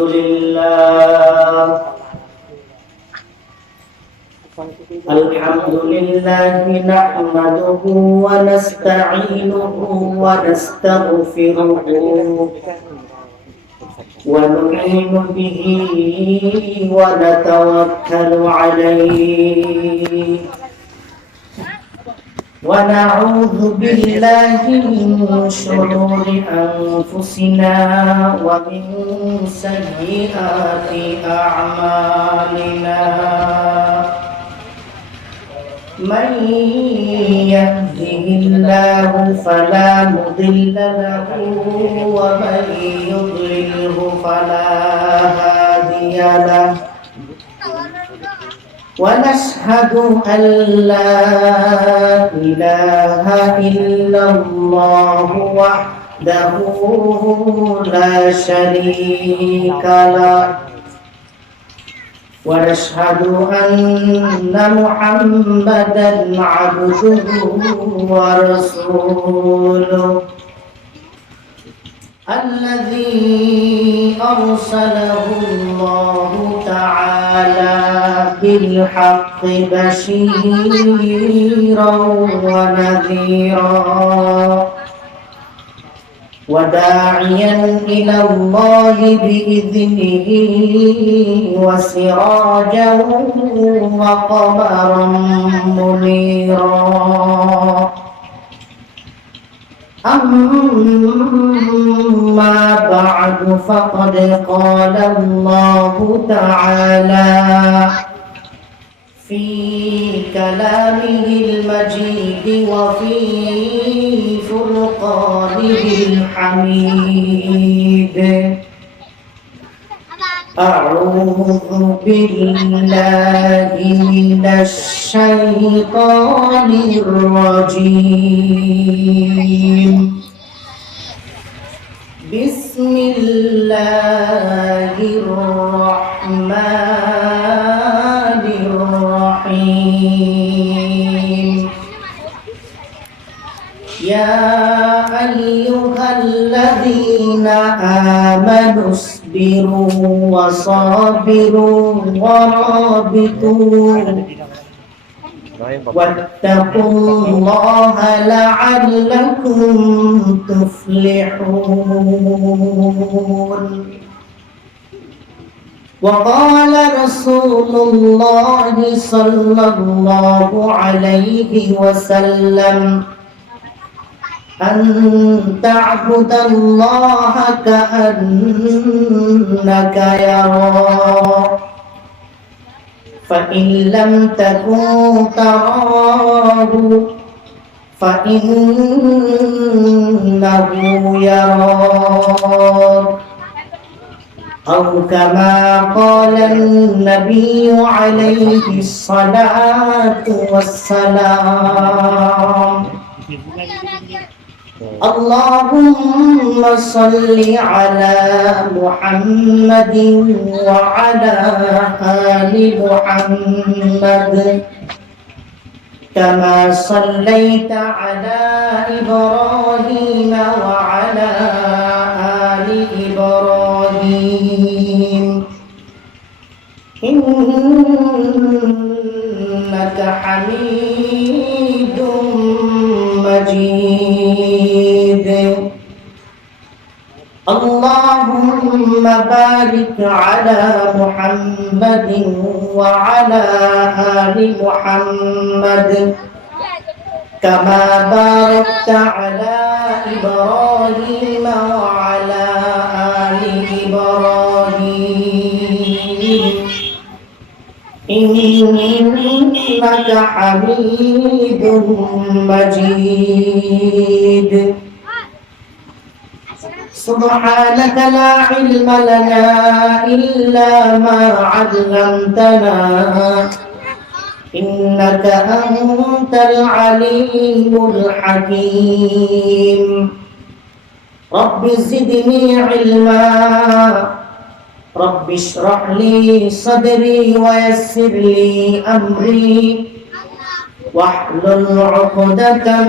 لله الحمد لله نحمده ونستعينه ونستغفره ونؤمن به ونتوكل عليه ونعوذ بالله من شرور أنفسنا ومن سيئات أعمالنا من يهده الله فلا مضل له ومن يضلله فلا هادي له ونشهد أن لا إله إلا الله وحده لا شريك له ونشهد أن محمدا عبده ورسوله الذي أرسله الله تعالى بالحق بشيرا ونذيرا وداعيا إلى الله بإذنه وسراجا وقمرا منيرا أما بعد فقد قال الله تعالى في كلامه المجيد وفي فرقانه الحميد أعوذ بالله من الشيطان الرجيم بسم الله الرحمن الرحيم يا أيها الذين آمنوا اصبروا وصابروا ورابطوا واتقوا الله لعلكم تفلحون وقال رسول الله صلى الله عليه وسلم أن تعبد الله كأنك يراه فإن لم تكن تراه فإنه يراك أو كما قال النبي عليه الصلاة والسلام اللهم صل على محمد وعلى آل محمد كما صليت على إبراهيم وعلى آل إبراهيم إنك حميد مجيد اللهم بارك على محمد وعلى آل محمد كما باركت على إبراهيم وعلى آل إبراهيم إنك حميد مجيد سبحانك لا علم لنا إلا ما علمتنا إنك أنت العليم الحكيم رب زدني علما رب اشرح لي صدري ويسر لي أمري واحلل عقدة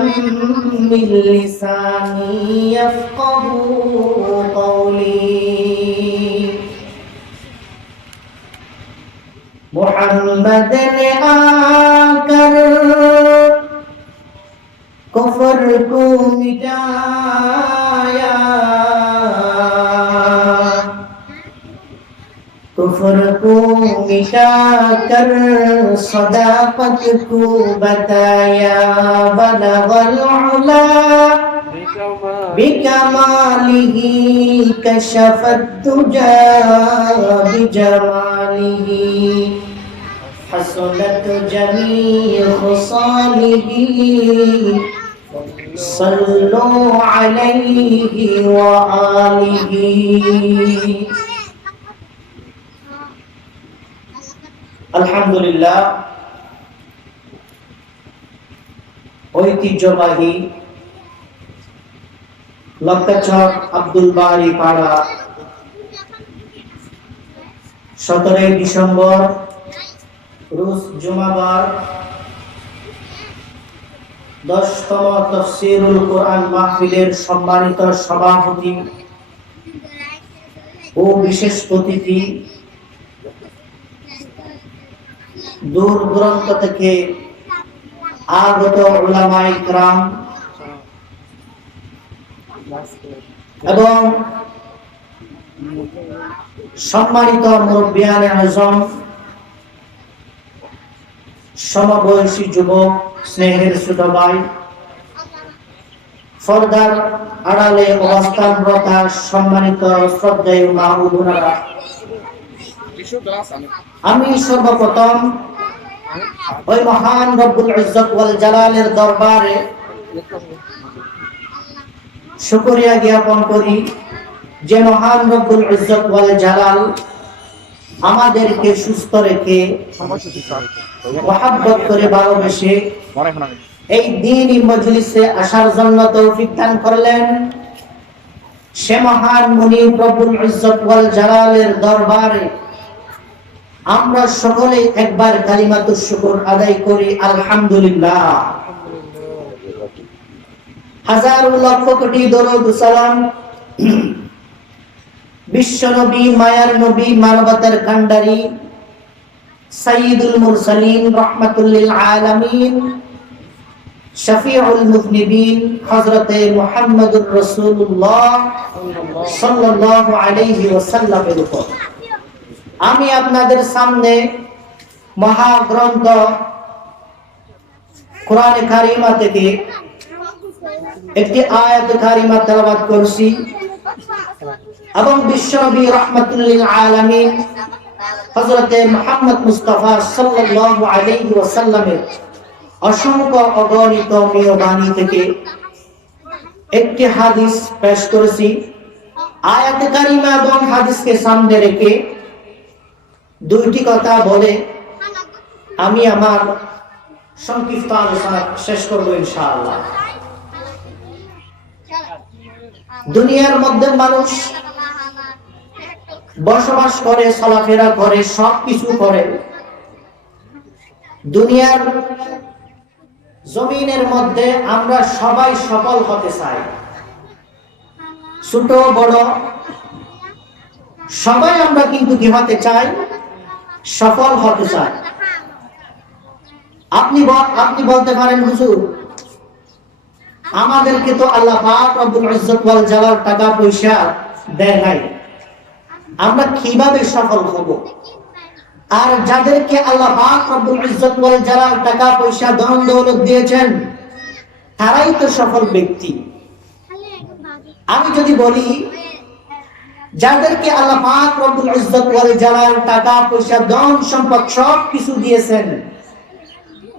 من لساني يفقه قولي मोहम्मद ने आकर कुफ्र को मिटाया, कुफ्र को मिटाकर सदाकत को बताया। बलगल उला बिकमालिही कशफत दुजा बिजमालिही हसनत जमीअ खुसालिही सल्लु अलैहि व आलिही। আলহামদুলিল্লাহ, ঐতিহ্যবাহী লক্কাচক আব্দুল বারী পাড়া 17 ডিসেম্বর রোজ জুমাবার 10তম তাফসীরুল কোরআন মাহফিলের সম্মানিত সভাপতি ও বিশেষ অতিথি, দূর দূরান্ত থেকে আগত উলামায়ে কিরাম এবং সম্মানিত মুরব্বিয়ানে আযম, সমবয়সী যুবক, স্নেহের ছোট ভাই, পর্দার আড়ালে অবস্থানরত সম্মানিত শ্রদ্ধেয় মা ও বোনেরা, আমি সর্বপ্রথম ওই মহান রব্বুল ইজ্জত ওয়াল জালালের দরবারে শুকরিয়া জ্ঞাপন করি যে মহান রব্বুল ইজ্জত ওয়াল জালাল আমাদেরকে সুস্থ রেখে মহব্বত করে ভালোবেসে এই দ্বীনি মজলিসে আসার জন্য তৌফিক দান করলেন। সে মহান মুনিব রব্বুল ইজ্জত ওয়াল জালালের দরবারে আমরা সকলে একবার কালিমাতুশ শুকর আদায় করি আলহামদুলিল্লাহ। হাজার লক্ষ কোটি দরুদ সালাম বিশ্ব নবী, মায়ার নবী, মানবতার কান্ডারি, সাইয়্যিদুল মুরসালিন, রাহমাতুল লিল আলামিন, শফিউল মুযনিবিন হযরতে মুহাম্মদুর রাসূলুল্লাহ সাল্লাল্লাহু আলাইহি ওয়াসাল্লামের উপর আমি আপনাদের সামনে মহাগ্রন্থ কোরআনে কারিমা থেকে একটি আয়াত কারিমা তেলাওয়াত করছি এবং বিশ্বনবী রাহমাতুল লিল আলামিন হযরতে মুহাম্মদ মুস্তাফা সাল্লাল্লাহু আলাইহি ওয়াসাল্লামের অসংখ্য অগণিত বাণী থেকে একটি হাদিস পেশ করেছি। আয়াত কারিমা এবং হাদিসকে সামনে রেখে দুইটি কথা বলে আমি আমার সংক্ষিপ্ত আলোচনা শেষ করব ইনশাআল্লাহ। দুনিয়ার মধ্যে মানুষ বসবাস করে, চলাফেরা করে, সবকিছু করে। দুনিয়ার জমিনের মধ্যে আমরা সবাই সফল হতে চাই, ছোট বড় সবাই আমরা কিন্তু কি হতে চাই? সফল হতে চাই। আপনি বলতে পারেন, হুজুর আমাদেরকে তো আল্লাহ পাক রব্বুল ইজ্জত ওয়াল জালাল টাকা পয়সা দেয় নাই, আমরা কিভাবে সফল হব? আর যাদেরকে আল্লাহ পাক রব্বুল ইজ্জত ওয়াল জালাল টাকা পয়সা ধন দৌলত দিয়েছেন তারাই তো সফল ব্যক্তি। আমি যদি বলি যাদেরকে আল্লাহ পাক রব্বুল ইজ্জত ওয়াল জালাল টাকা পয়সা ধন সম্পদ সব কিছু দিয়েছেন,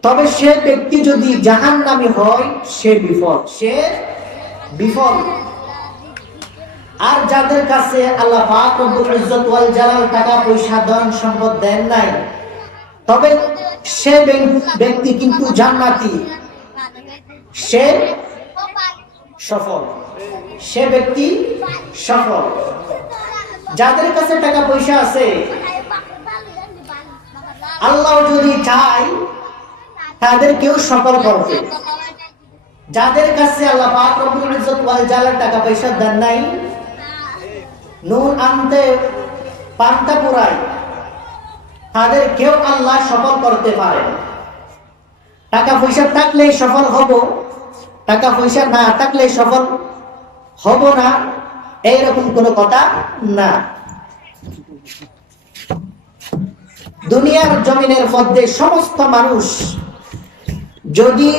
তবে সে ব্যক্তি যদি জাহান্নামী হয় সে বিফল। আর যাদের কাছে আল্লাহ পাক রব্বুল ইজ্জত ওয়াল জালাল টাকা পয়সা ধন সম্পদ দেন নাই, তবে সে ব্যক্তি কিন্তু জান্নাতি, সে সফল, সে ব্যক্তি সফল। যাদের কাছে টাকা পয়সা আছে আল্লাহ যদি চায় তাদেরকেও সফল করবে। যাদের কাছে আল্লাহ পাক রব্বুল ইজ্জত ওয়াল জালাল টাকা পয়সা দেন নাই, নুন আনতে পান্তা পুরায় তাদের কেউ আল্লাহ সফল করতে পারে। টাকা পয়সা থাকলেই সফল হব, টাকা পয়সা না থাকলে সফল হব না, এইরকম কোনো কথা না। দুনিয়ার জমিনের মধ্যে সমস্ত মানুষ যদি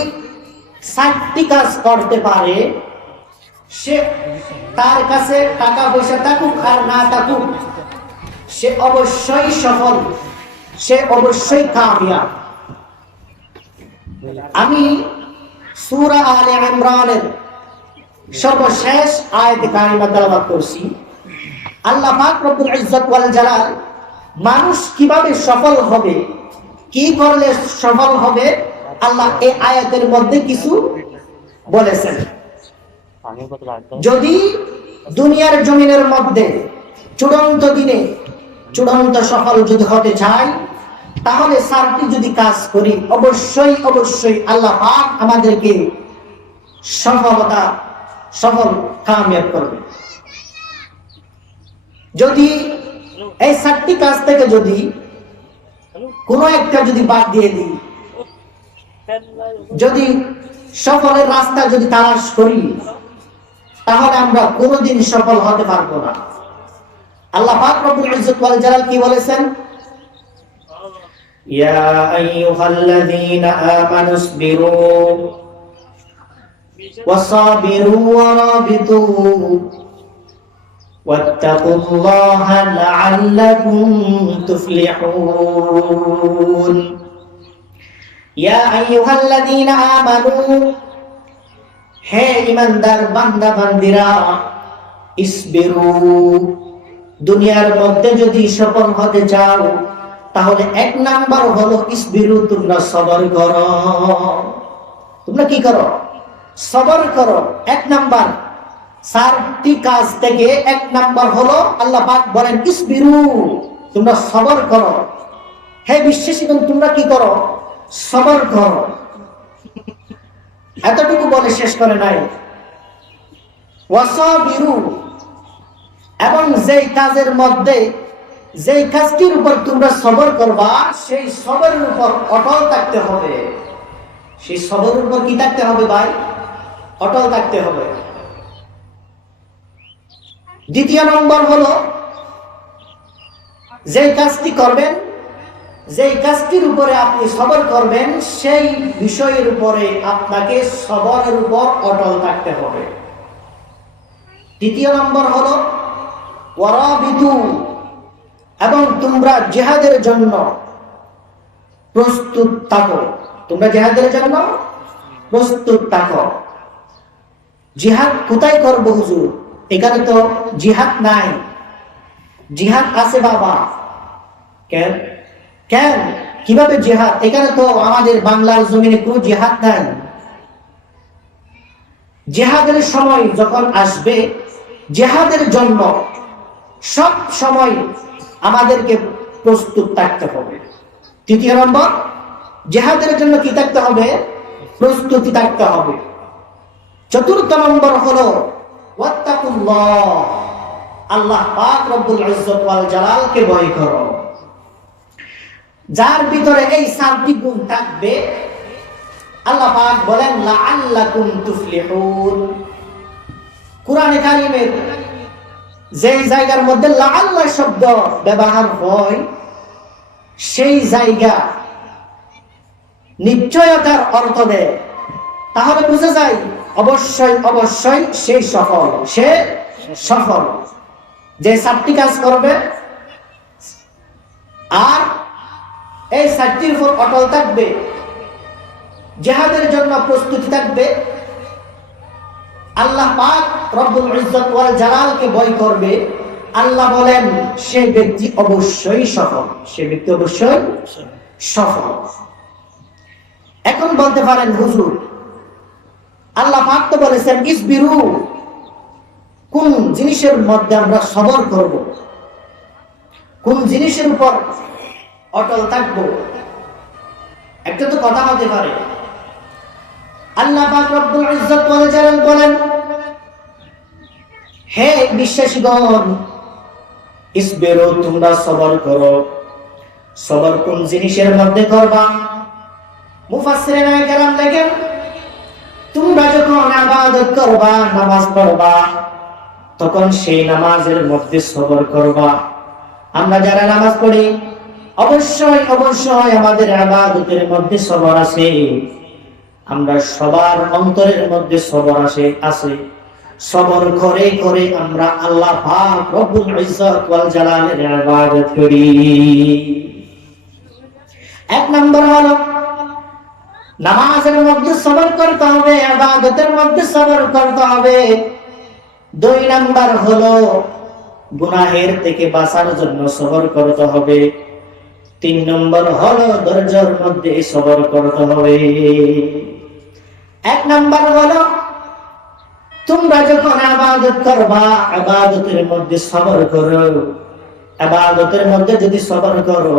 7টি কাজ করতে পারে, সে তার কাছে টাকা পয়সা থাকুক আর না থাকুক, সে অবশ্যই সফল, সে অবশ্যই কামিয়াব। আমি সূরা আলে ইমরানের সর্বশেষ আয়াত কারিমা তেলাওয়াত করছি। আল্লাহ পাক রব্বুল ইজ্জত ওয়াল জালাল মানুষ কিভাবে সফল হবে, কি করলে সফল হবে, আল্লাহ এই আয়াতের মধ্যে কিছু বলেছেন। যদি দুনিয়ার জমিনের মধ্যে চূড়ান্ত দিনে চূড়ান্ত সফল যদি হতে চাই, তাহলে 4টি যদি কাজ করি, অবশ্যই অবশ্যই আল্লাহ পাক আমাদেরকে সফল কামিয়াব করবে। যদি এই 4টি কাজ থেকে যদি কোনো একটা যদি বাদ দিয়ে দিই, যদি সফলের রাস্তা যদি তালাশ করি, তাহলে আমরা কোনোদিন সফল হতে পারবো না। আল্লাহ পাক রব্বুল ইজ্জত ওয়াল জালাল কি বলেছেন? ইয়া আইয়ুহাল্লাযীনা আমানু ইসবিরু ওয়াসাবিরু ওয়ারাবিতু ওয়াত্তাকুল্লাহা লাআল্লাকুম তুফলিহুন। ইয়া আইয়ুহাল্লাযীনা আমানু, হে ঈমানদার বান্দা বান্দিরা, ইসবিরু, দুনিয়ার মধ্যে যদি সফল হতে চাও, তাহলে 1 নাম্বার হলো ইসবিরু, তোমরা সবর করো। তোমরা কি করো? সবর করো। 1 নাম্বার 4টি কাজ থেকে 1 নাম্বার হলো আল্লাহ পাক বলেন ইসবিরু, তোমরা সবর করো। হে বিশ্বাসীগণ, তোমরা কি করো? সবর করো। এতটুকু বলে শেষ করে নাই, ওয়াসাবিরু, এবং যেই কাজের মধ্যে, যেই কাজটির উপর তোমরা সবর করবা, সেই সবরের উপর অটল থাকতে হবে। সেই সবরের উপর কি থাকতে হবে ভাই? অটল থাকতে হবে। 2 নম্বর হলো, যেই কাজটি করবেন, যেই কাজটির উপরে আপনি সবর করবেন, সেই বিষয়ের উপরে আপনাকে সবরের উপর অটল থাকতে হবে। 3 নম্বর হলো ওয়ারাবিতু, এবং তোমরা জিহাদের জন্য প্রস্তুত থাকো। তোমরা জিহাদের জন্য প্রস্তুত থাকো। জিহাদ কোথায় করবো হুজুর? এখানে তো জিহাদ নাই। জিহাদ আছে বাবা। কেন কেন কিভাবে জিহাদ? এখানে তো আমাদের বাংলার জমিনে কোনো জিহাদ নাই। জিহাদের সময় যখন আসবে, জিহাদের জন্য সব সময় আমাদেরকে প্রস্তুত থাকতে হবে। 3 নম্বর, জিহাদের জন্য কি থাকতে হবে? প্রস্তুতি থাকতে হবে। 4 নম্বর হলো ওয়াত্তাকুল্লাহ, আল্লাহ পাক রব্বুল ইজ্জত ওয়াল জালালকে ভয় করো। যার ভিতরে এই 4টি গুণ থাকবে, আল্লাহ পাক বলেন লাআল্লাকুম তুফলিহুন। কোরআনে কারীমের যেই জায়গার মধ্যে লাআল্লাহ শব্দ ব্যবহার হয়, সেই জায়গা নিশ্চয়তার অর্থ দেয়। তাহলে বুঝা যায় অবশ্যই অবশ্যই সেই সফল, সে সফল যে 4টি কাজ করবে আর এই 4টির উপর অটল থাকবে, জিহাদের জন্য প্রস্তুতি থাকবে, আল্লাহ পাক রব্বুল ইজ্জত ওয়াল জালালকে ভয় করবে। আল্লাহ বলেন সে ব্যক্তি অবশ্যই সফল, সে ব্যক্তি অবশ্যই সফল। এখন বলতে পারেন হুজুর, আল্লাহ পাক তো বলেছেন ইসবিরু, কোন জিনিসের মধ্যে আমরা সবর করব, কোন জিনিসের উপর অটল থাকব? একটা তো কথা হতে পারে। আল্লাহ পাক রব্বুল ইজ্জত ওয়াল জালাল বলেন, হে বিশ্বাসীগণ, ইসবিরু, তোমরা সবর করো, সবর কোন জিনিসের মধ্যে করবা? মুফাসসিরিনে কেরাম লেখেন, তোমরা যখন ইবাদত করবা, নামাজ পড়বা, তখন সেই নামাজের মধ্যে সবর করবা। আমরা যারা নামাজ পড়ি অবশ্যই অবশ্যই আমাদের ইবাদতের মধ্যে সবর আছে। আমরা সবার অন্তরের মধ্যে সবর আছে। সবর করে করে আমরা আল্লাহ পাক রব্বুল ইজ্জত ওয়াল জালালের ইবাদত করি। এক নম্বর হলো নামাজের মধ্যে সবর করতে হবে, ইবাদতের মধ্যে সবর করতে হবে। দুই নাম্বার হলো গুনাহের থেকে বাঁচার জন্য সবর করতে হবে। তিন নম্বর হলো ধৈর্যের মধ্যে সবর করতে হবে। এক নাম্বার হলো তোমরা যখন ইবাদত করবা, ইবাদতের মধ্যে সবর করো। ইবাদতের মধ্যে যদি সবর করো,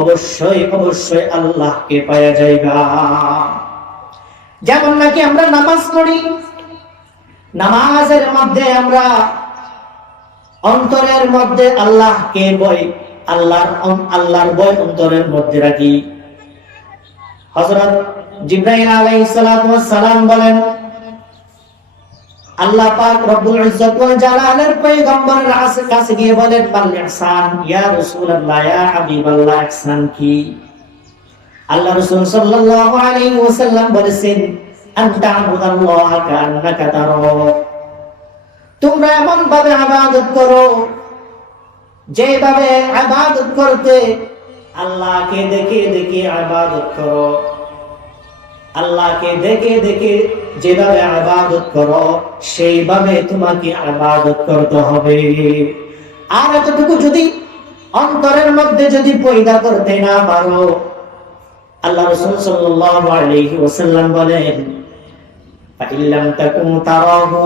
অবশ্যই অবশ্যই আল্লাহকে পাওয়া যাইবা। যেমন নাকি আমরা নামাজ পড়ি, নামাজের মধ্যে আমরা অন্তরের মধ্যে আল্লাহকে ভয়, আল্লাহর ভয় অন্তরের মধ্যে রাখি। হযরত জিবরাইল আলাইহিস সালাতু ওয়াস সালাম বলেন, আল্লাহ পাক রব্বুল ইজ্জত ওয়াল জালালের পয়গম্বরের কাছে গিয়ে বলেন, বাল ইহসান ইয়া রাসূলুল্লাহ, ইয়া হাবিবাল্লাহ, ইহসান কি? আল্লাহ রাসূল সাল্লাল্লাহু আলাইহি ওয়াসাল্লাম বলেছেন, আনতা আবুদাল্লাহ কান্নাকা তারা। তোমরা এমন ভাবে ইবাদত করো যেভাবে ইবাদত করতে আল্লাহকে দেখে দেখে ইবাদত করো। আল্লাহকে দেখে দেখে যেভাবে ইবাদত করো, সেইভাবে তোমাকে ইবাদত করতে হবে। আর এতটুকু যদি অন্তরের মধ্যে যদি পয়দা করতে না পারো, আল্লাহ রাসূল সাল্লাল্লাহু আলাইহি ওয়াসাল্লাম বলেন, ফাইল্লাম তাকুন তারাহু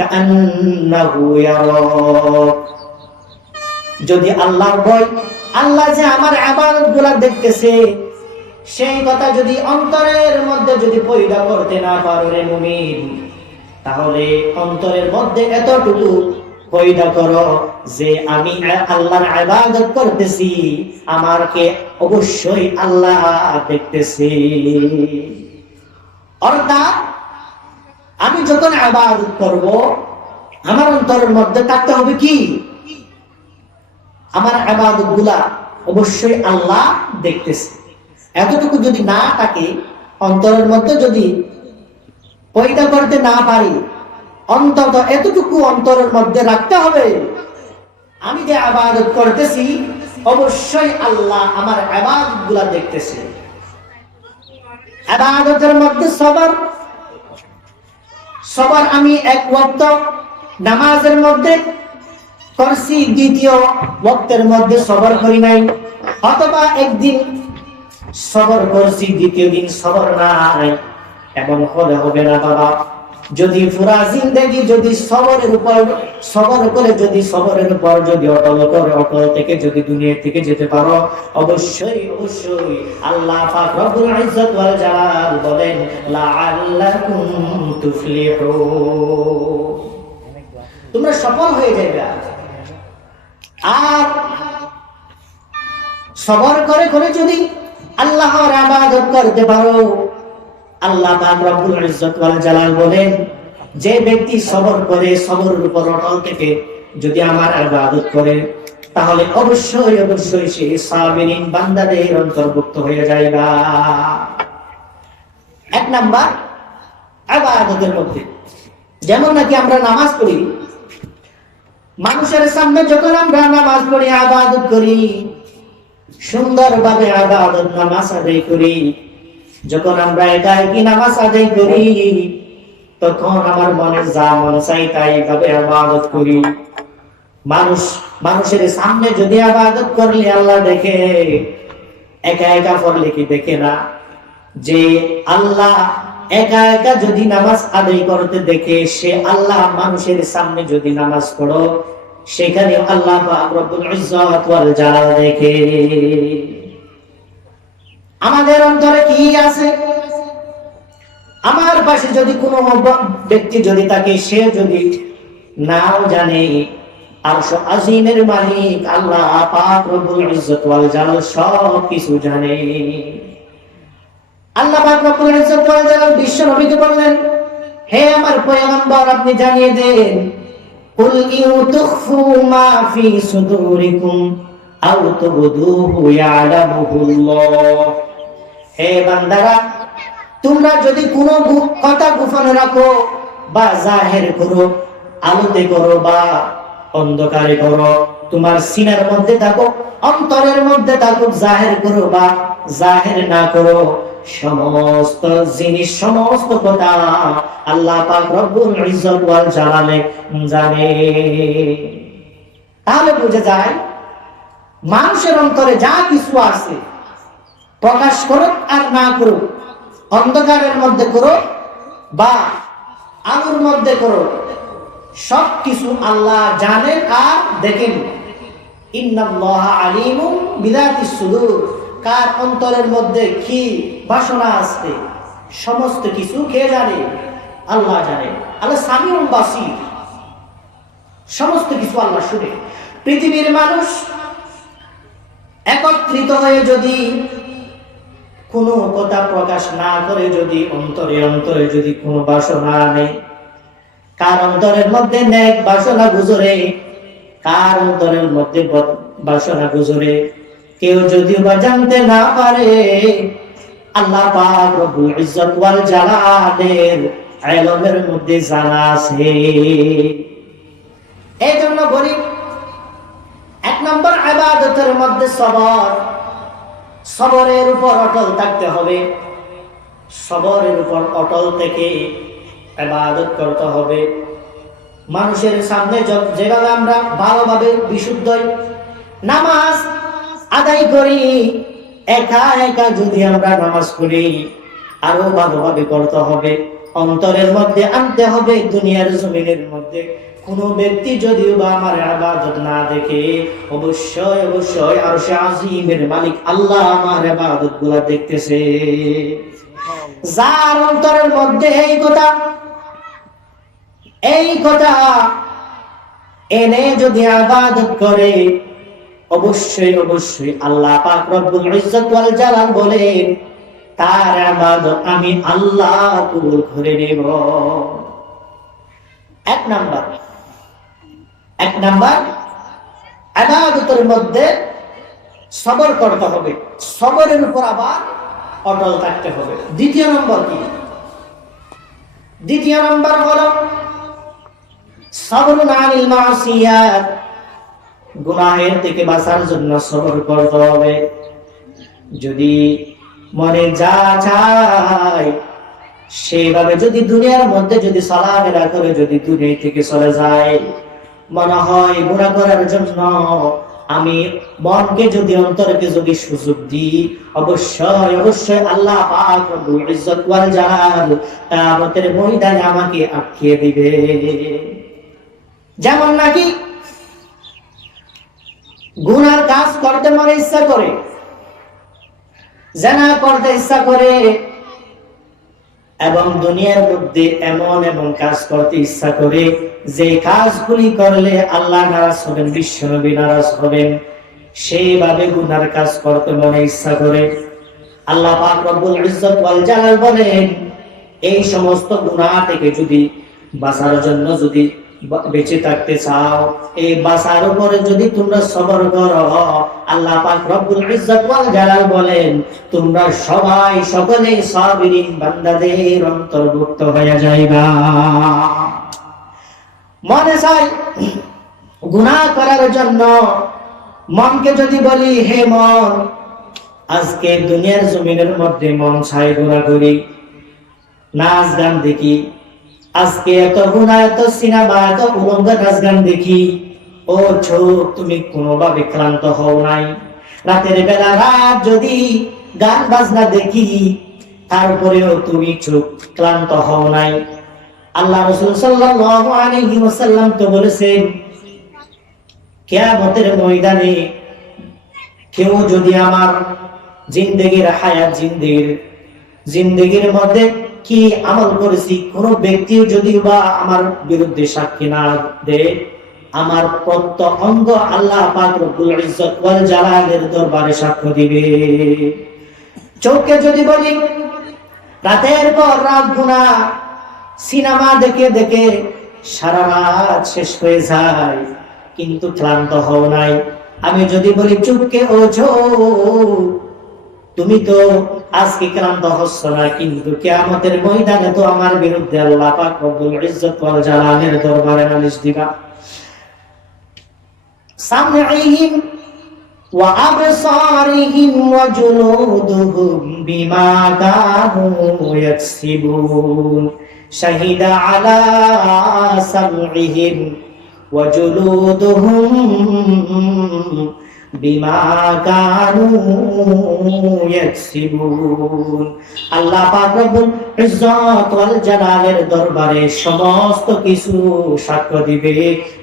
কাআন্নাহু ইয়ারাক। যদি আল্লাহর ভয়, আল্লাহ যে আমার ইবাদতগুলো দেখতেছে, সেই কথা যদি অন্তরের মধ্যে যদি পয়দা করতে না পারো রে মুমিন, তাহলে অন্তরের মধ্যে এতটুকু পয়দা করো যে আমি আল্লাহর ইবাদত করতেছি, আমাকে অবশ্যই আল্লাহ দেখতেছে। অর্থাৎ আমি যখন ইবাদত করব, আমার অন্তরের মধ্যে থাকতে হবে কি? আমার ইবাদতগুলা অবশ্যই আল্লাহ দেখতেছে। এতটুকু যদি না থাকে, অন্তরের মধ্যে যদি পয়দা করতে না পারি, অন্তত এতটুকু অন্তরের মধ্যে রাখতে হবে, আমি যে ইবাদত করতেছি অবশ্যই আল্লাহ আমার ইবাদতগুলা দেখতেছে। ইবাদতের মধ্যে সবর, সবর আমি এক ওয়াক্ত নামাজের মধ্যে করছি, দ্বিতীয় ওয়াক্তের মধ্যে সবর করি নাই, অথবা একদিন সবর করছি, দ্বিতীয় দিন সবর নাই, এমন হলে হবে না বাবা। যদি পুরা জিন্দেগি যদি সবরের উপর সবর করে, যদি সবরের উপর যদি অটল করে, অটল থেকে যদি দুনিয়া থেকে যেতে পারো, অবশ্যই অবশ্যই আল্লাহ পাক রব্বুল ইজ্জত ওয়াল জালাল বলেন, লাআল্লাকুম তুফলিহুন, তোমরা সফল হয়ে যাবে। আর সবর করে করে যদি আল্লাহর ইবাদত করতে পারো, আল্লাহ পাক রব্বুল ইজ্জত ওয়াল জালাল বলেন, যে ব্যক্তি সবর করে, সবরের উপর অটল থেকে যদি আমার ইবাদত করে, তাহলে অবশ্যই অবশ্যই সে সাবিরিন বান্দাদের অন্তর্ভুক্ত হয়ে যায়গা। এক নাম্বার ইবাদতের মধ্যে, যেমন নাকি আমরা নামাজ পড়ি, মানুষের সামনে যখন আমরা নামাজ পড়ি, ইবাদত করি, সুন্দরভাবে ইবাদত নামাজ আদায় করি, যখন আমরা একাকী নামাজ আদায় করি, তখন আমার মনে যা মন চাই তাই ভাবে ইবাদত করি। মানুষের সামনে যদি ইবাদত করলে আল্লাহ দেখে, একা একা পড়লে কি দেখে না? যে আল্লাহ একা একা যদি নামাজ আদায় করতে দেখে, সে আল্লাহ মানুষের সামনে যদি নামাজ পড়ো, সেখানে আল্লাহ পাক রব্বুল ইজ্জত ওয়াল জালাল দেখে। আমাদের অন্তরে কি আছে? আমার পাশে যদি কোনো ব্যক্তি যদি তাকে, সে যদি নাও জানে আরশ আজিমের মালিক আল্লাহ পাক রব্বুল ইজ্জত ওয়াল জালাল সব কিছু জানে। আল্লাহ পাক রব্বুল ইজ্জত ওয়াল জালাল বিশ্ব নবীকে বললেন, হে আমার পয়গম্বর আপনি জানিয়ে দেন, কুল ইউ তুখফু মা ফি সুদুরিকুম আও তুবদুহু ইয়ালামুহুল্লাহ। হে বান্দারা, তোমরা যদি কোনো কথা গোপনে রাখো বা জাহের করো, আলোতে করো বা অন্ধকারে করো, তোমার সিনার মধ্যে থাকো, অন্তরের মধ্যে থাকো, জাহের করো বা জাহের না করো, সমস্ত জিনিস, সমস্ত কথা আল্লাহ পাক রব্বুল ইজ্জত ওয়াল জালালে জানে। তাহলে বুঝে যায় মানুষের অন্তরে যা কিছু আছে, প্রকাশ করো আর না করো, অন্ধকারের মধ্যে করো বা আলোর মধ্যে করো, সবকিছু আল্লাহ জানেন আর দেখেন। ইন্নাল্লাহা আলিমুম বিযাতিস সুদূর, কার অন্তরের মধ্যে কি বাসনা আছে সমস্ত কিছু কে জানে? আল্লাহ জানে। আল্লাহ সামিউল বাসীর, সমস্ত কিছু আল্লাহ শুনে। পৃথিবীর মানুষ একত্রিত হয়ে যদি কোনো কথা প্রকাশ না করে, যদি অন্তরে অন্তরে যদি কোনো বাসনা নেই, কার অন্তরের মধ্যে নেক বাসনা গুজরে, কার অন্তরের মধ্যে বাসনা গুজরে, কেউ যদিও বা জানতে না পারে, আল্লাহ পাক রব্বুল ইজ্জত ওয়াল জালালের ইলমের মধ্যে জানা আছে। এই জন্য বলি, এক নম্বর ইবাদতের মধ্যে সবর, সবরের উপর অটল থাকতে হবে। সবরের উপর অটল থেকে ইবাদত করতে হবে। মানুষের সামনে যেভাবে আমরা ভালোভাবে বিশুদ্ধ নামাজ আদায় করি, একা একা যদি আমরা নামাজ পড়ি, আরো ভালোভাবে করতে হবে, অন্তরের মধ্যে আনতে হবে। দুনিয়ার জমিনের মধ্যে কোনো ব্যক্তি যদিও বা আমার ইবাদত না দেখে, অবশ্যই অবশ্যই আরশে আজিমের মালিক আল্লাহ আমার ইবাদতগুলো দেখতেছে। যার অন্তরের মধ্যে এই কথা এনে যদি ইবাদত করে, অবশ্যই অবশ্যই আল্লাহ পাক রব্বুল ইজ্জত ওয়াল জালাল বলেন, তার ইবাদত আমি আল্লাহ কবুল করে নেব। এক নাম্বার ইবাদতের মধ্যে সবর করতে হবে, সবরের উপর আবার অটল থাকতে হবে। দ্বিতীয় নম্বর কি? দ্বিতীয় নম্বর হলো সবরুন আনিল মাসিয়াত, গুনাহের থেকে বাঁচার জন্য সবর করতে হবে। যদি মনে যা চায় সেইভাবে যদি দুনিয়ার মধ্যে যদি চলাফেরা করে, যদি দুনিয়া থেকে চলে যায়, মনে হয় গুনাহ করার জন্য, আমি মনকে যদি অন্তরকে যদি সুযোগ দিই, অবশ্যই অবশ্যই আল্লাহ পাক রব্বুল ইজ্জত ওয়াল জালাল কিয়ামতের ময়দানে আমাকে আটকিয়ে দিবে। যেমন নাকি গুনার কাজ করতে মনে ইচ্ছা করে, জিনা করতে ইচ্ছা করে, এবং দুনিয়ার মধ্যে এমন কাজ করতে ইচ্ছা করে যে কাজগুলি করলে আল্লাহ নারাজ হবেন, বিশ্বনবী নারাজ হবেন, সেইভাবে গুনার কাজ করতে মনে ইচ্ছা করে। আল্লাহ পাক রব্বুল ইজ্জত ওয়াল জালাল বলেন, এই সমস্ত গুনাহ থেকে যদি বাঁচার জন্য যদি বেঁচে থাকতে চাও, এই বাঁচার উপরে যদি তোমরা সবর করো, আল্লাহ পাক রব্বুল ইজ্জত ওয়াল জালাল বলেন, তোমরা সবাই সকলে সাবিরিন বান্দাদের অন্তর্ভুক্ত হয়ে যাইবা। মনে চাই গুনাহ করার জন্য, মনকে যদি বলি, হে মন, আজকে দুনিয়ার জমিনের মধ্যে মন চাই ঘোরাঘুরি, নাচ গান দেখি, আজকে এত গুনাহ, এত সিনেমা, এত উলঙ্গ নাচ গান দেখি, ও চোখ তুমি কোনোভাবে ক্লান্ত হও নাই? রাতের বেলা রাত যদি গান বাজনা দেখি, তারপরেও তুমি চোখ ক্লান্ত হও নাই? আল্লাহ রাসূল সাল্লাল্লাহু আলাইহি ওয়াসাল্লাম তো বলেছেন, কিয়ামতের ময়দানে কেউ যদি আমার জিন্দেগির হায়াত, জিন্দেগির মধ্যে কি আমল করেছি, কোন ব্যক্তিও যদি বা আমার বিরুদ্ধে সাক্ষী না দেয়, আমার প্রত্যেক অঙ্গ আল্লাহ পাক রব্বুল ইজ্জত ওয়াল জালালের দরবারে সাক্ষ্য দিবে। চোখে যদি বলি রাতের পর রাত গুনাহ, সিনেমা দেখে দেখে সারা রাত শেষ হয়ে যায় কিন্তু ক্লান্ত হও নাই। আমি যদি বলি চোখকে ও চোখ, তুমি তো আজকে ক্লান্ত হচ্ছ না, কিন্তু কিয়ামতের ময়দানে তো আমার বিরুদ্ধে আল্লাহ পাক রব্বুল ইজ্জত ওয়াল জালালের দরবারে নালিশ দিবা। সামঈহিম ওয়া আবসারিহিম ওয়া জুলুদুহুম বিমা কানু ইয়াকসিবুন। শাহিদা আলা সামঈহিম ওয়া জুলুদুহুম বিমা কানু ইয়াকসিবুন। আল্লাহ পাক রব্বুল ইজ্জত ওয়াল জালালের দরবারে সমস্ত কিছু সাক্ষ্য দিবে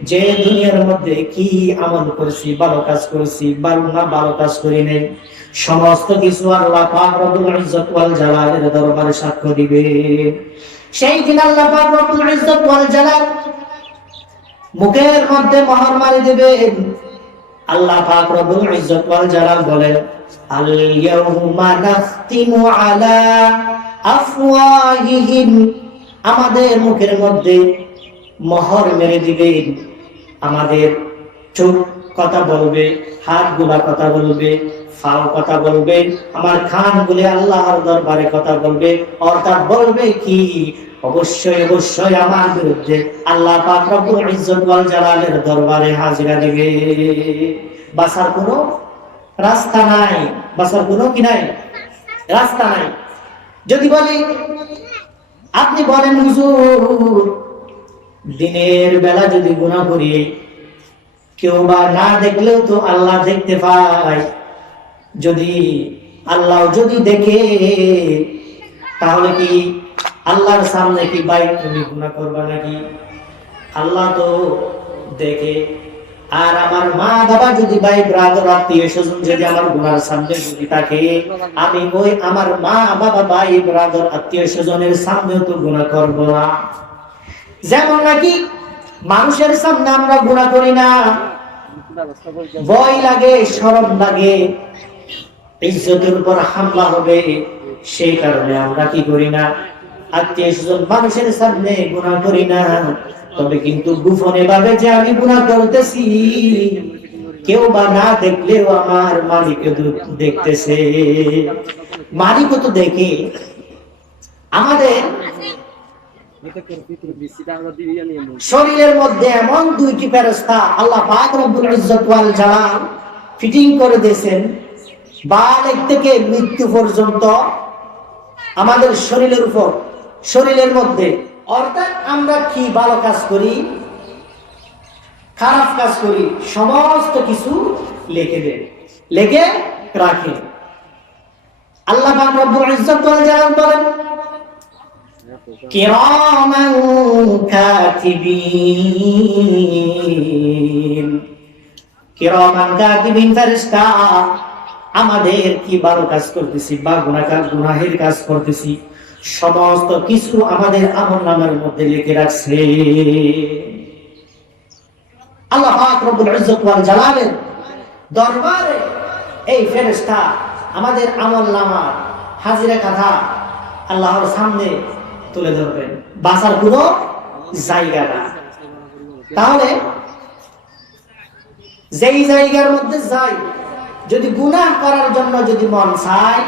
যে দুনিয়ার মধ্যে কি আমল করেছি, ভালো কাজ করেছি, ভালো কাজ করি নাই, সমস্ত কিছু আল্লাহ পাক রব্বুল ইজ্জত ওয়াল জালালের দরবারে সাক্ষ্য দিবে। সেই দিন আল্লাহ পাক রব্বুল ইজ্জত ওয়াল জালাল মুখের মধ্যে মোহর মারি দিবেন। আল্লাহ পাক রব্বুল ইজ্জত ওয়াল জালাল বলেন, আল ইয়াউমা নাখতিমু আলা আফওয়াহিহিম, আমাদের মুখের মধ্যে মোহর মেরে দিবেন। আমাদের চোখ কথা বলবে, হাতগুলা কথা বলবে, ফাও কথা বলবে, আমার কানগুলি আল্লাহর দরবারে কথা বলবে। অর্থাৎ বলবে কি, অবশ্যই অবশ্যই আমার বিরুদ্ধে আল্লাহ পাক রব্বুল ইজ্জত ওয়াল জালালের দরবারে হাজিরা দিবে। বাঁচার কোনো রাস্তা নাই, বাঁচার কোনো কি নাই, রাস্তা নাই। যদি বলি, আপনি বলেন হুজুর দিনের বেলা যদি গুনাহ করি কেউ বা না দেখলেও তো আল্লাহ দেখতে পায়, যদি আল্লাহ যদি দেখে তাহলে কি আল্লাহর সামনে কি ভাই তুমি গুনাহ করবা নাকি? আল্লাহ তো দেখে। আর আমার মা বাবা যদি ভাই ব্রাদার আত্মীয় স্বজন যদি আমার গুনার সামনে যদি থাকে, আমি ওই আমার মা বাবা ভাই ব্রাদার আত্মীয় স্বজনের সামনেও তো গুনাহ করব না। যেমন নাকি মানুষের সামনে আমরা গুনাহ করি না, ভয় লাগে, শরম লাগে, ইজ্জতের উপর হামলা হবে, সেই কারণে আমরা কি করি না, আত্মীয় স্বজন মানুষের সামনে গুনাহ করি না। তবে কিন্তু গোপনে ভাবে যে আমি গুনাহ করতেছি, কেউ বা না দেখলেও আমার মালিক দেখতেছে। মালিকও তো দেখে। আমাদের শরীরের মধ্যে এমন দুইটি ফেরেশতা আল্লাহ পাক রব্বুল ইজ্জত ওয়াল জালাল ফিটিং করে দিয়েছেন, বালেগ থেকে মৃত্যু পর্যন্ত আমাদের শরীরের উপর, শরীরের মধ্যে। অর্থাৎ আমরা কি ভালো কাজ করি, খারাপ কাজ করি, সমস্ত কিছু লিখে দেন, লিখে রাখে। আল্লাহ পাক রব্বুল ইজ্জত ওয়াল জালাল বলেন, কিরামান কাতিবিন, কিরামান কাতিবিন ফেরেশতা আমাদের কি ভালো কাজ করতেছি বা গুনাহের কাজ করতেছি সমস্ত কিছু আমাদের আমলনামার মধ্যে লিখে রাখছে। আল্লাহ পাক রব্বুল ইজ্জত ওয়াল জালালের দরবারে এই ফেরেশতা আমাদের আমলনামা হাজিরা কথা আল্লাহর সামনে তুলে ধরবেন, বাঁচার কোনো জায়গা না। তাহলে যেই জায়গার মধ্যে যাই, যদি গুনাহ করার জন্য যদি মন চায়,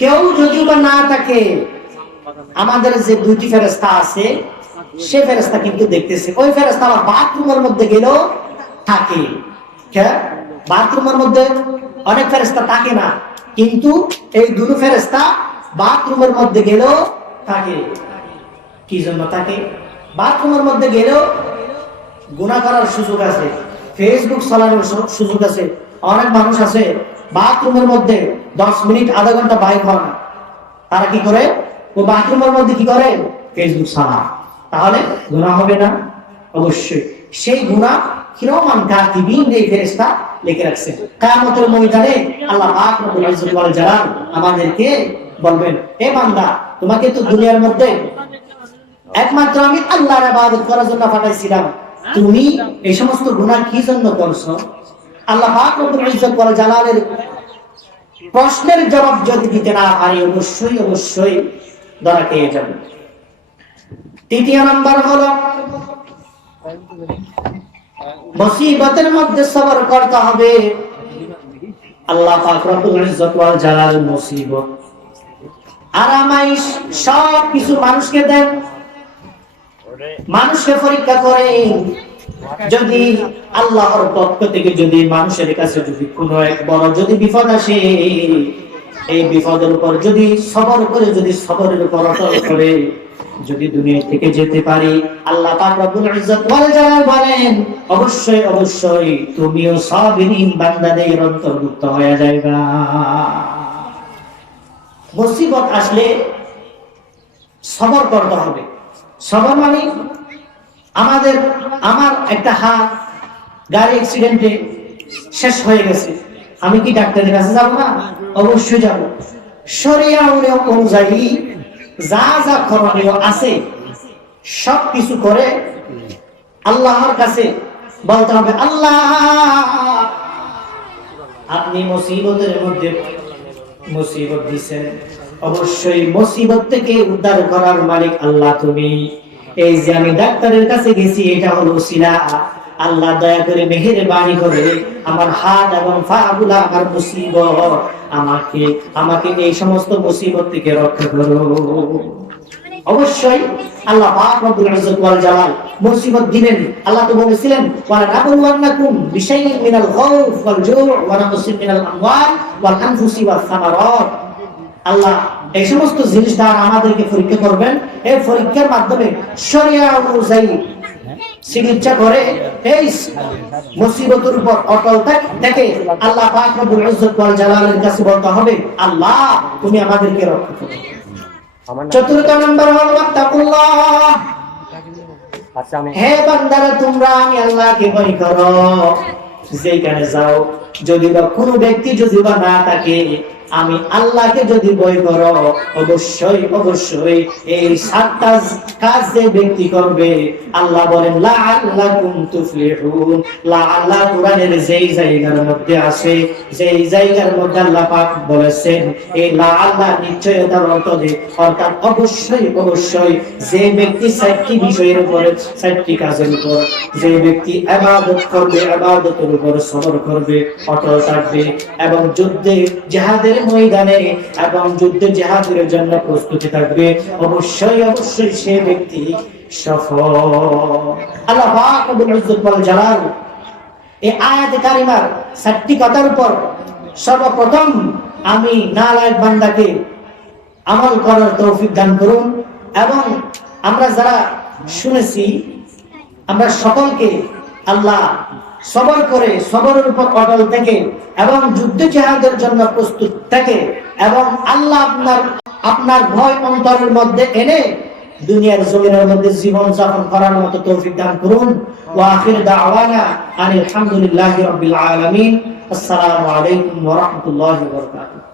কেউ যদি বা না থাকে, আমাদের যে দুইটি ফেরেশতা আছে সে ফেরেশতা কিন্তু দেখতেছে। ওই ফেরেশতা আবার বাথরুমের মধ্যে গেলেও থাকে। বাথরুমের মধ্যে অনেক ফেরেশতা থাকে না, কিন্তু এই দুটো ফেরেশতা বাথরুমের মধ্যে গেলেও থাকে। কি জন্য থাকে? বাথরুমের মধ্যে গেলেও গুনাহ করার সুযোগ আছে, ফেসবুক চালানোর সুযোগ আছে। অনেক মানুষ আছে বাথরুমের মধ্যে 10 মিনিট আধা ঘন্টা বাইর হয় না, তারা কি করে? ও বাথরুমের মধ্যে কি করে? ফেসবুক চালায়। তাহলে গুনাহ হবে না? অবশ্যই। সেই গুনাহ কিরামান কাতিবিন এই ফেরেশতা লিখে রাখছে। কিয়ামতের ময়দানে আল্লাহ পাক রব্বুল ইজ্জত ওয়াল জালাল আমাদেরকে বলবেন, হে বান্দা, তোমাকে তো দুনিয়ার মধ্যে একমাত্র আমি আল্লাহর ইবাদত করার জন্য পাঠাইছিলাম, তুমি এই সমস্ত গুনাহ কি জন্য করছো? আল্লাহ পাক রব্বুল ইজ্জত ওয়াল জালালের প্রশ্নের জবাব যদি দিতে না পারি অবশ্যই অবশ্যই ধরা খেয়ে যাবে। তৃতীয় নাম্বার হলো মুসিবতের মধ্যে সবর করতে হবে। আল্লাহ পাক রব্বুল ইজ্জত ওয়াল জালাল মুসিবত আরামাইশ সব কিছু মানুষকে দেন, মানুষকে পরীক্ষা করেন। যদি আল্লাহর পক্ষ থেকে যদি মানুষের কাছে যদি কোনো এক বড় যদি বিপদ আসে, এই বিপদের উপর যদি সবর করে, যদি সবরের উপর অটল করে যদি দুনিয়া থেকে যেতে পারি, আল্লাহ পাক রব্বুল ইজ্জত ওয়াল জালাল বলেন অবশ্যই অবশ্যই তুমিও সাবিরিন বান্দাদের অন্তর্ভুক্ত হয়ে যাইবা। মুসিবত আসলে সবর করতে হবে। সবর মানে আমার একটা হাত গাড়ি অ্যাক্সিডেন্টে শেষ হয়ে গেছে, আমি কি ডাক্তারের কাছে যাব না? অবশ্যই যাব। শরিয়া অনুযায়ী যা যা করণীয় আছে সব কিছু করে আল্লাহর কাছে বলতে হবে, আল্লাহ আপনি মুসিবতের মধ্যে মুসিবত দিয়েছেন, অবশ্যই মুসিবত থেকে উদ্ধার করার মালিক আল্লাহ তুমি। এই যে আমি ডাক্তারের কাছে গেছি এটা হলো উসিলা, আল্লাহ দয়া করে মেহেরবানি করে আমার হাত এবং পা গুলা আমার মুসিবত আমাকে এই সমস্ত মুসিবত থেকে রক্ষা করো। অবশ্যই আল্লাহ পাক রব্বুল ইজ্জত ওয়াল জালাল মুসিবত দিবেন। আল্লাহ তো বলেছিলেন ওয়ালা নাবলুওয়ান্নাকুম বিশাইইন মিনাল খাউফ ওয়াল জু' ওয়া নাকসিন মিনাল আমওয়াল ওয়াল আনফুসি ওয়াস সামারাত। আল্লাহ এই সমস্ত জিনিস দ্বারা আমাদেরকে পরীক্ষা করবেন। এই পরীক্ষার মাধ্যমে শরিয়া অনুযায়ী চিকিৎসা করে এই মুসিবতের উপর অটল থেকে আল্লাহ পাক রব্বুল ইজ্জত ওয়াল জালালের কাছে বলতে হবে, আল্লাহ তুমি আমাদেরকে রক্ষা করো। চতুর্থ নম্বর হলো তাকুল্লাহ। হে বান্দারা তোমরা আমি আল্লাহকে ভয় করো। যেখানে যাও যদি বা কোনো ব্যক্তি যদি বা না থাকে, আমি আল্লাহকে যদি ভয় করো অবশ্যই অবশ্যই এই সাতটা কাজ যে ব্যক্তি করবে আল্লাহ বলেন লাআল্লাকুম তুফলিহুন। লাআল্লাহ কোরআনের যেই জায়গার মধ্যে আছে, যেই জায়গার মধ্যে আল্লাহ পাক বলেছেন এই লাআল্লাহ নিশ্চয়তার অর্থ দেয়, অর্থাৎ অবশ্যই অবশ্যই যে ব্যক্তি চারটি বিষয়ের উপরে, চারটি কাজের উপর যে ব্যক্তি ইবাদত করবে, ইবাদতের উপর সবর করবে, অটল থাকবে এবং যুদ্ধে জিহাদের ময়দানে এবং যুদ্ধে জিহাদের জন্য প্রস্তুতি থাকবে, অবশ্যই অবশ্যই সে ব্যক্তি সফল। আল্লাহ পাক রব্বুল ইজ্জত ওয়াল জালাল এই আয়াতে কারিমার চারটি কথার উপর সর্বপ্রথম আমি নালায়েক বান্দাকে আমল করার তৌফিক দান করুন। এবং আমরা যারা শুনেছি আমরা সকলকে আল্লাহ সবর করে সবরের উপর অটল থেকে এবং যুদ্ধ জিহাদের জন্য প্রস্তুত থেকে এবং আল্লাহ আপনার ভয় অন্তরের মধ্যে এনে দুনিয়ার জমিনের মধ্যে জীবন যাপন করার মতো তৌফিক দান করুন। ওয়া আখির দাওয়ানা আলহামদুলিল্লাহি রাব্বিল আলামিন। আসসালামু আলাইকুম ওয়া রাহমাতুল্লাহি ওয়া বারাকাতুহু।